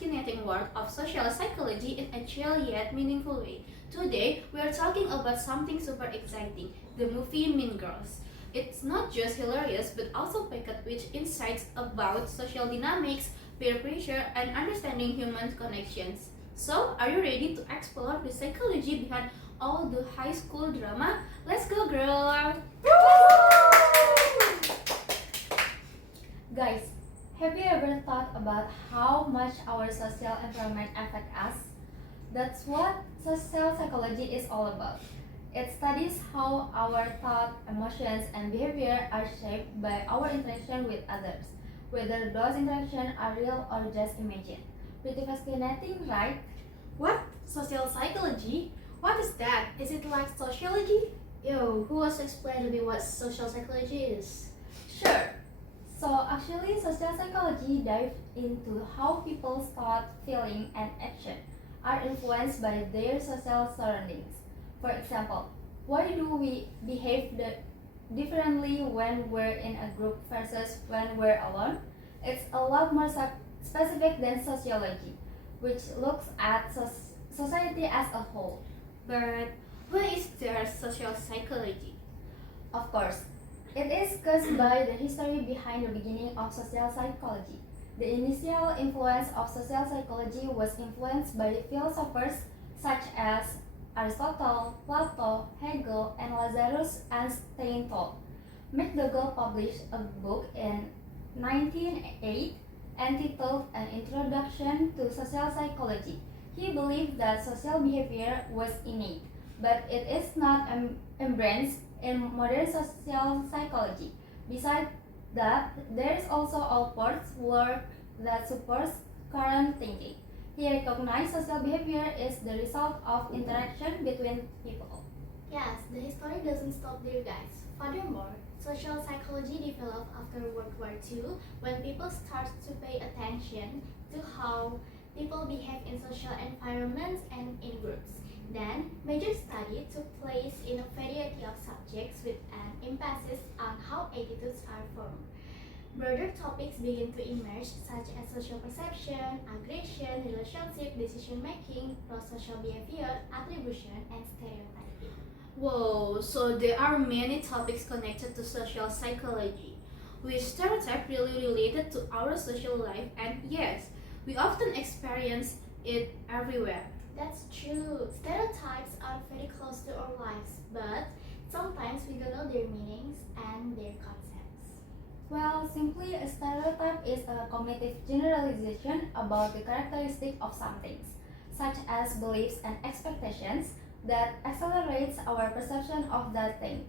fascinating world of social psychology in a chill yet meaningful way. Today, we are talking about something super exciting, the movie Mean Girls. It's not just hilarious but also packed with insights about social dynamics, peer pressure, and understanding human connections. So, are you ready to explore the psychology behind all the high school drama? Let's go, girl! Guys, have you ever thought about how much our social environment affects us? That's what social psychology is all about. It studies how our thoughts, emotions, and behavior are shaped by our interaction with others, whether those interactions are real or just imagined. Pretty fascinating, right? What? Social psychology? What is that? Is it like sociology? Yo, who wants to explain to me what social psychology is? Sure. So actually, social psychology dives into how people's thought, feeling, and action are influenced by their social surroundings. For example, why do we behave differently when we're in a group versus when we're alone? It's a lot more specific than sociology, which looks at society as a whole. But what is their social psychology? Of course, it is caused by the history behind the beginning of social psychology. The initial influence of social psychology was influenced by philosophers such as Aristotle, Plato, Hegel, and Lazarus and Steinthal. McDougall published a book in 1908 entitled An Introduction to Social Psychology. He believed that social behavior was innate, but it is not embraced in modern social psychology. Besides that, there is also Alport's work that supports current thinking. He recognized social behavior is the result of interaction between people. Yes, the history doesn't stop there, guys. Furthermore, social psychology developed after World War II when people started to pay attention to how people behave in social environments and in groups. Then, major study took place in a variety of subjects with an emphasis on how attitudes are formed. Broader topics begin to emerge such as social perception, aggression, relationship, decision-making, pro-social behavior, attribution, and stereotyping. Whoa, so there are many topics connected to social psychology. With stereotype really related to our social life, and yes, we often experience it everywhere. That's true. Stereotypes are very close to our lives, but sometimes we don't know their meanings and their concepts. Well, simply a stereotype is a cognitive generalization about the characteristic of some things, such as beliefs and expectations, that accelerates our perception of that thing.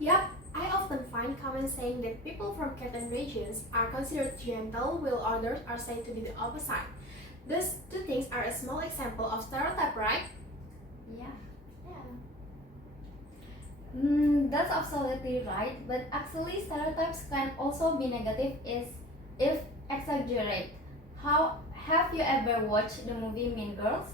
Yep, I often find comments saying that people from certain regions are considered gentle while others are said to be the opposite. These two things are a small example of stereotype, right? Yeah. Yeah. That's absolutely right, but actually stereotypes can also be negative if exaggerate. How have you ever watched the movie Mean Girls?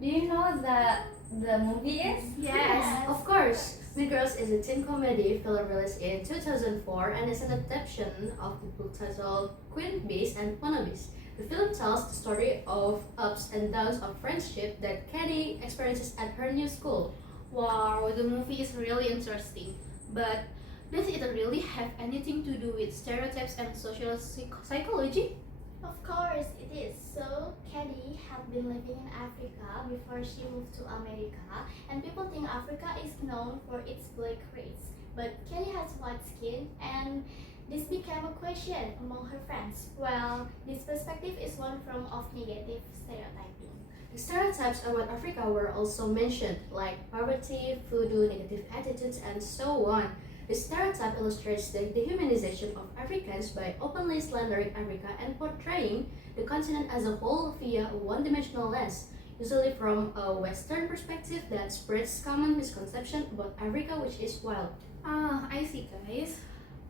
Do you know that the movie is? Yes. Of course. Mean Girls is a teen comedy film released in 2004 and is an adaptation of the book titled Queen Bees and Wannabes. The film tells the story of ups and downs of friendship that Katie experiences at her new school. Wow, the movie is really interesting. But does it really have anything to do with stereotypes and social psychology? Of course it is. So, Katie had been living in Africa before she moved to America, and people think Africa is known for its black race. But Katie has white skin, and this became a question among her friends. Well, this perspective is one form of negative stereotyping. The stereotypes about Africa were also mentioned, like poverty, voodoo, negative attitudes, and so on. The stereotype illustrates the dehumanization of Africans by openly slandering Africa and portraying the continent as a whole via a one-dimensional lens, usually from a Western perspective that spreads common misconception about Africa, which is wild. Ah, I see, guys.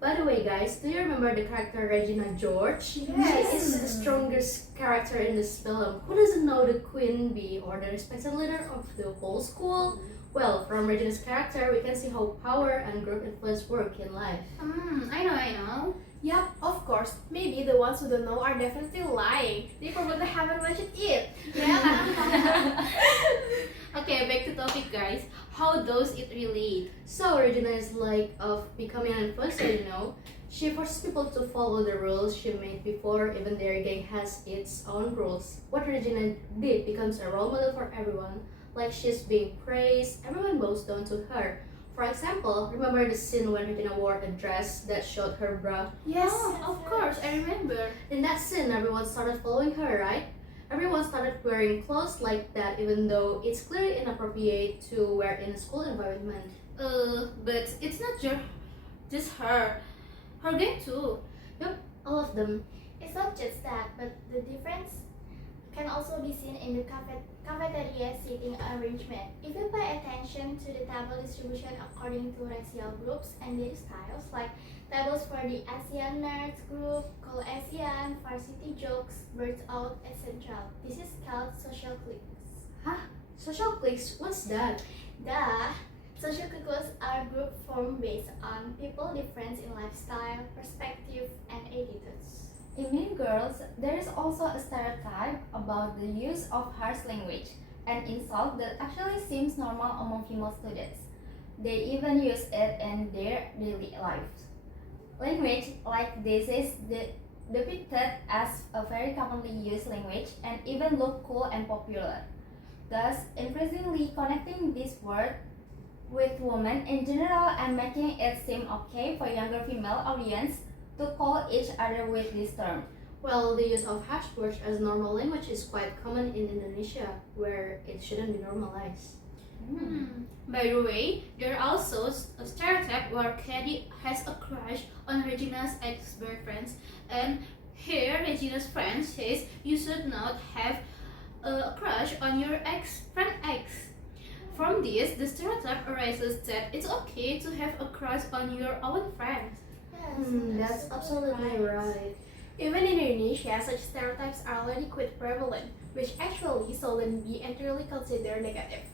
By the way, guys, do you remember the character Regina George? Yes. She is the strongest character in this film. Who doesn't know the queen bee or the respected leader of the whole school? Well, from Regina's character, we can see how power and group influence work in life. I know. Yup, of course. Maybe the ones who don't know are definitely lying. They probably haven't watched it. Yeah. Okay, back to topic, guys. How does it relate? So Regina is like of becoming an influencer, She forces people to follow the rules she made before even their gang has its own rules. What Regina did becomes a role model for everyone. Like she's being praised, everyone bows down to her. For example, remember the scene when Regina wore a dress that showed her bra? Yes. Of course, I remember. In that scene, everyone started following her, right? Everyone started wearing clothes like that even though it's clearly inappropriate to wear in a school environment. But it's not just her. Her gang too. All of them. It's not just that, but the difference can also be seen in the cafeteria seating arrangement. If you pay attention to the table distribution according to racial groups and their styles, like tables for the Asian nerds group, Cool Asian, Varsity Jokes, Birds Out, etc. This is called social cliques. Social cliques, what's that? The social cliques are group formed based on people difference in lifestyle, perspective, and attitudes. In Mean Girls, there is also a stereotype about the use of harsh language, an insult that actually seems normal among female students. They even use it in their daily lives. Language like this is depicted as a very commonly used language and even look cool and popular, thus increasingly connecting this word with women in general and making it seem okay for younger female audience to call each other with this term. Well, the use of harsh words as normal language is quite common in Indonesia, where it shouldn't be normalized. By the way, there are also a stereotype where Katie has a crush on Regina's ex-boyfriends, and here Regina's friend says you should not have a crush on your ex-friend X. From this, the stereotype arises that it's okay to have a crush on your own friends. That's absolutely right. Even in Indonesia, such stereotypes are already quite prevalent, which actually shouldn't be entirely considered negative.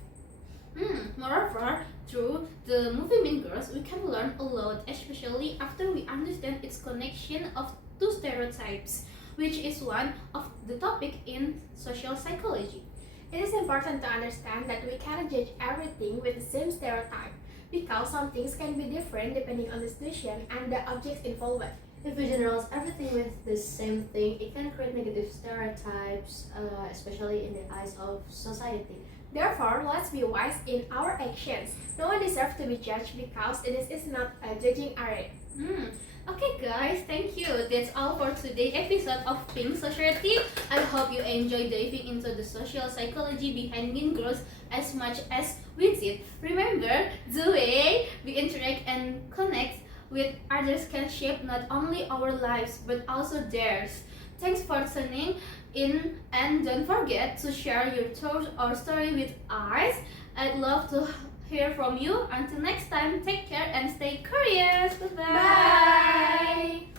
Moreover, through the movie Mean Girls, we can learn a lot, especially after we understand its connection of two stereotypes, which is one of the topic in social psychology. It is important to understand that we cannot judge everything with the same stereotype, because some things can be different depending on the situation and the objects involved. If we generalize everything with the same thing, it can create negative stereotypes, especially in the eyes of society. Therefore, let's be wise in our actions. No one deserves to be judged because it is not a judging area. Okay guys, thank you. That's all for today's episode of Pink Society. I hope you enjoyed diving into the social psychology behind Mean Girls as much as we did. Remember, the way we interact and connect with others can shape not only our lives but also theirs. Thanks for tuning in, and don't forget to share your thoughts or story with us. I'd love to hear from you. Until next time, take care and stay curious. Bye-bye. Bye!